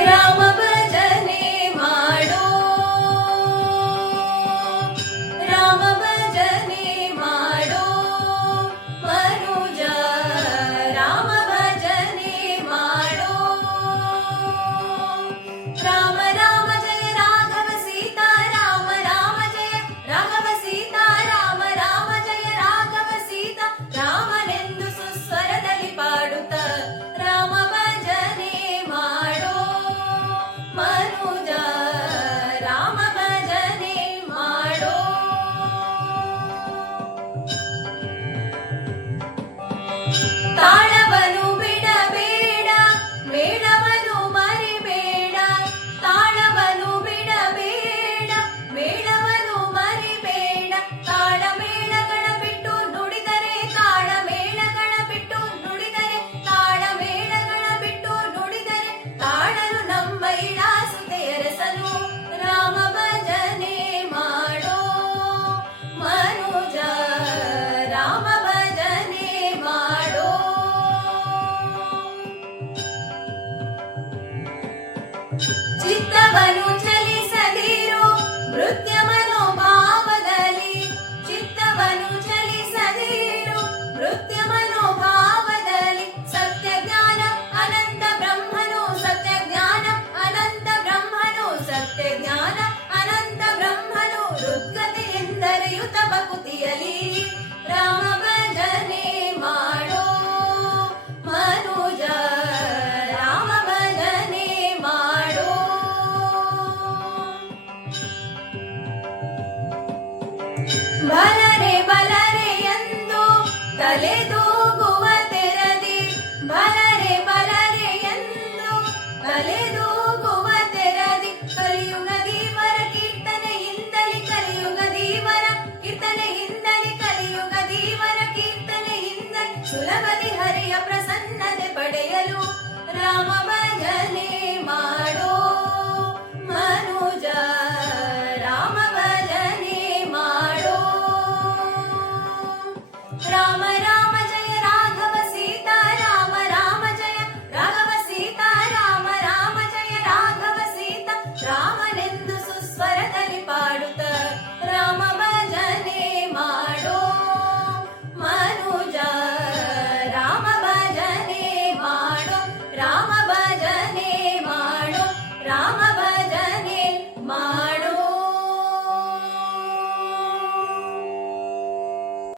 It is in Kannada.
ರಾಮ ಭಜನೆ ಮಾಡೋ ರಾಮ ಭಜನೆ ಮಾಡೋ ಮನುಜ ರಾಮ ಭಜನೆ ಮಾಡೋ ರಾಮ ರಾಮ ಜಯ ರಾಘವ ಸೀತಾ ರಾಮ ರಾಮ ಜಯ ರಾಘವ ಸೀತಾ ರಾಮ ರಾಮ ಜಯ ರಾಘವ ಸೀತಾ ರಾಮನೆಂದು ಸುಸ್ವರದಲ್ಲಿ ಪಾಡುತ್ತ ರಾಮ ಭಜನೆ ಮಾಡೋ ಮನುಜ ರಾಮ ಭಜನೆ ಮಾಡೋ ತಾಳವನು ಬಿಡಬೇಡ ಮೇಳವನು ಮರಿಬೇಡ ತಾಳವನು ಬಿಡಬೇಡ ಮೇಳವನು ಮರಿಬೇಡ ತಾಳ ಮೇಳಗಳ ಬಿಟ್ಟು ನುಡಿದರೆ ತಾಳ ಮೇಳಗಳ ಬಿಟ್ಟು ನುಡಿದರೆ ತಾಳ ಮೇಳಗಳ ಬಿಟ್ಟು ನುಡಿದರೆ ತಾಳಲು ನಮ್ಮ ಇಳಾಸುತ್ತೆ ಎರಸಲು ರಾಮ ಭಜನೆ ಮಾಡೋ ಮನುಜ ರಾಮ ಭಜನೆ ಮಾಡೋ ಚಿತ್ತವನು